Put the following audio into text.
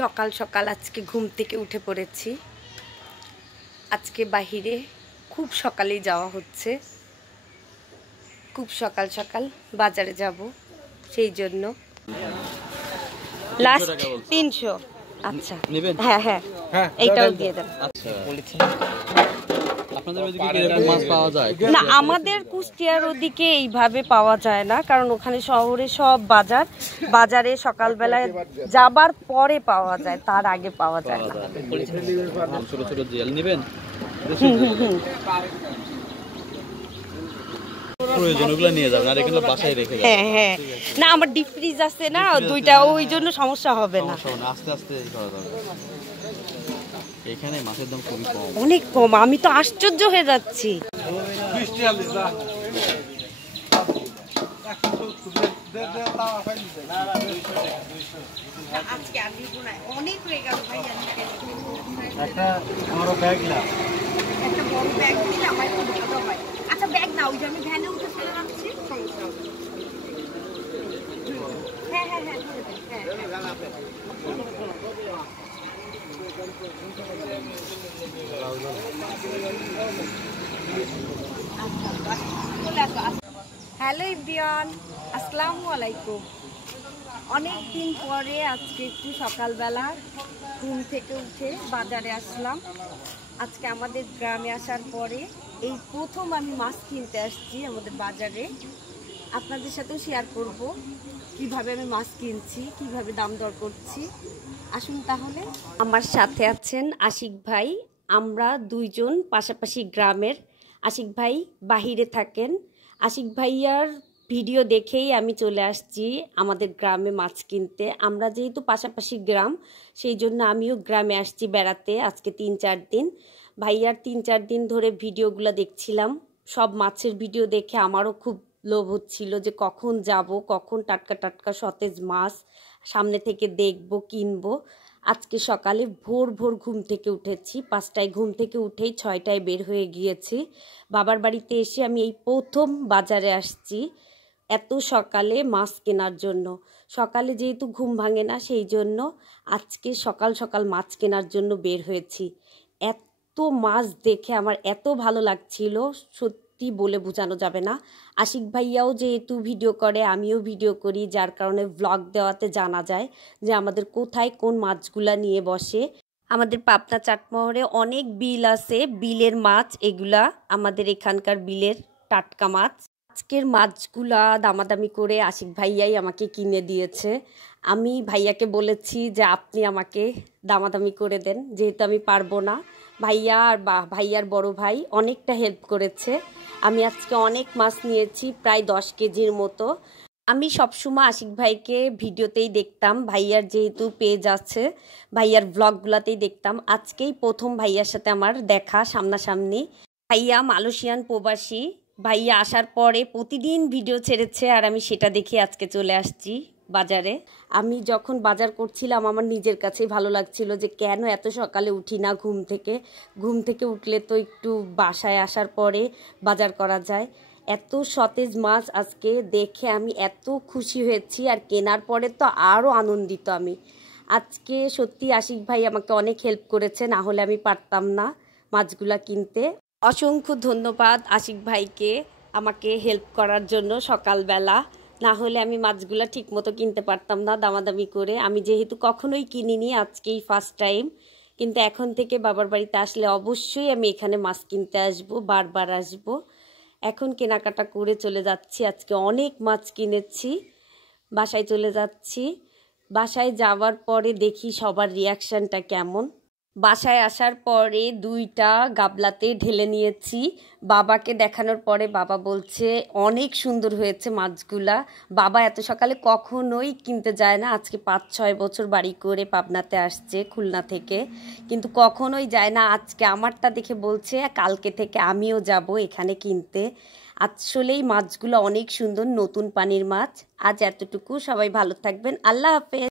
সকাল সকাল আজকে ঘুম থেকে উঠে পড়েছি। আজকে বাহিরে খুব সকালেই যাওয়া হচ্ছে, খুব সকাল সকাল বাজারে যাব, সেই জন্য লাস্ট 300। আচ্ছা হ্যাঁ হ্যাঁ এইটাও দিয়ে দেন। না, আমাদের কুষ্টিয়ার ওদিকে এইভাবে পাওয়া যায় না, কারণ ওখানে শহরে সব বাজারে সকালবেলায় যাবার পরে পাওয়া যায়, তার আগে পাওয়া যায় না। ছোট ছোট জেল নেবেন, প্রয়োজনগুলো নিয়ে যাবেন, আর এখানে বাসায় রেখে যাবেন। হ্যাঁ হ্যাঁ, না আমার ডিপ ফ্রিজ আছে না দুইটা, ওই জন্য সমস্যা হবে না। আস্তে আস্তে করা যাবে। এখানে মাছের দাম খুবই কম, অনেক কম, আমি তো আশ্চর্য হয়ে যাচ্ছি। অনেক হয়ে গেল ভাই, একটা বড় ব্যাগ দিলে আমার একটু ভালো হয়। আচ্ছা ব্যাগ না, ওই যে আমি ভ্যানে উঠে ফেলে রাখছি, সমস্যা হবে। হ্যাঁ হ্যাঁ হ্যাঁ হ্যালো এভরিওয়ান, আসসালামু আলাইকুম। অনেক দিন পরে আজকে একটু সকালবেলা ঘুম থেকে উঠে বাজারে আসলাম। আজকে আমাদের গ্রামে আসার পরে এই প্রথম আমি মাছ কিনতে আসছি আমাদের বাজারে। আপনাদের সাথেও শেয়ার করব কিভাবে আমি মাছ কিনছি, কিভাবে দাম দর করছি। আসুন তাহলে। আমার সাথে আছেন আশিক ভাই, আমরা দুইজন পাশাপাশি গ্রামের। আশিক ভাই বাহিরে থাকেন। আশিক ভাইয়ার ভিডিও দেখেই আমি চলে আসছি আমাদের গ্রামে মাছ কিনতে। আমরা যেহেতু পাশাপাশি গ্রাম, সেই জন্য আমিও গ্রামে আসছি বেড়াতে আজকে 3-4 দিন। ভাইয়ার 3-4 দিন ধরে ভিডিওগুলো দেখছিলাম, সব মাছের ভিডিও দেখে আমারও খুব লোভ হচ্ছিল যে কখন যাব, কখন টাটকা টাটকা সতেজ মাছ সামনে থেকে দেখব, কিনবো। আজকে সকালে ভোর ভোর ঘুম থেকে উঠেছি, 5টায় ঘুম থেকে উঠেই 6টায় বের হয়ে গিয়েছি। বাবার বাড়িতে এসে আমি এই প্রথম বাজারে আসছি এত সকালে মাছ কেনার জন্য। সকালে যেহেতু ঘুম ভাঙে না, সেই জন্য আজকে সকাল সকাল মাছ কেনার জন্য বের হয়েছি। এত মাছ দেখে আমার এত ভালো লাগছিল, সত্যি বলে বোঝানো যাবে না। আশিক ভাইয়াও যেহেতু ভিডিও করে, আমিও ভিডিও করি, যার কারণে ভ্লগ দেওয়াতে জানা যায় যে আমাদের কোথায় কোন মাছগুলা নিয়ে বসে। আমাদের পাবনা চাটমোহরে অনেক বিল আছে, বিলের মাছ এগুলা আমাদের এখানকার বিলের টাটকা মাছ। আজকের মাছগুলা দামাদামি করে আশিক ভাইয়াই আমাকে কিনে দিয়েছে। আমি ভাইয়াকে বলেছি যে আপনি আমাকে দামাদামি করে দেন, যেহেতু আমি পারবো না। ভাইয়া আর ভাইয়ার বড় ভাই অনেকটা হেল্প করেছে। আমি আজকে অনেক মাছ নিয়েছি, প্রায় 10 কেজির মতো। আমি সবসময় আশিক ভাইকে ভিডিওতেই দেখতাম, ভাইয়ার যেহেতু পেজ আছে, ভাইয়ার ব্লগগুলোতেই দেখতাম। আজকেই প্রথম ভাইয়ার সাথে আমার দেখা সামনাসামনি। ভাইয়া মালয়েশিয়ান প্রবাসী। ভাইয়া আসার পরে প্রতিদিন ভিডিও ছেড়েছে, আর আমি সেটা দেখে আজকে চলে আসছি বাজারে। আমি যখন বাজার করছিলাম আমার নিজের কাছেই ভালো লাগছিল যে কেন এত সকালে উঠি না ঘুম থেকে উঠলে তো একটু বাসায় আসার পরে বাজার করা যায়। এত সতেজ মাছ আজকে দেখে আমি এত খুশি হয়েছি, আর কেনার পরে তো আরও আনন্দিত আমি। আজকে সত্যি আশিক ভাই আমাকে অনেক হেল্প করেছে, না হলে আমি পারতাম না মাছগুলা কিনতে। অসংখ্য ধন্যবাদ আশিক ভাইকে আমাকে হেল্প করার জন্য সকালবেলা, না হলে আমি মাছগুলা ঠিকমতো কিনতে পারতাম না দামাদামি করে। আমি যেহেতু কখনোই কিনিনি, আজকেই ফার্স্ট টাইম, কিন্তু এখন থেকে বাবার বাড়িতে আসলে অবশ্যই আমি এখানে মাছ কিনতে আসবো, বারবার আসবো। এখন কেনাকাটা করে চলে যাচ্ছি, আজকে অনেক মাছ কিনেছি। বাসায় চলে যাচ্ছি। বাসায় যাওয়ার পরে দেখি সবার রিয়াকশানটা কেমন। বাসায় আসার পরে 2টা গাবলাতে ঢেলে নিয়েছি। বাবাকে দেখানোর পরে বাবা বলছে অনেক সুন্দর হয়েছে মাছগুলা। বাবা এত সকালে কখনোই কিনতে যায় না, আজকে 5-6 বছর বাড়ি করে পাবনাতে আসছে খুলনা থেকে, কিন্তু কখনোই যায় না। আজকে আমারটা দেখে বলছে কালকে থেকে আমিও যাব এখানে কিনতে। আসলেই মাছগুলো অনেক সুন্দর, নতুন পানির মাছ। আজ এতটুকু, সবাই ভালো থাকবেন, আল্লাহ হাফেজ।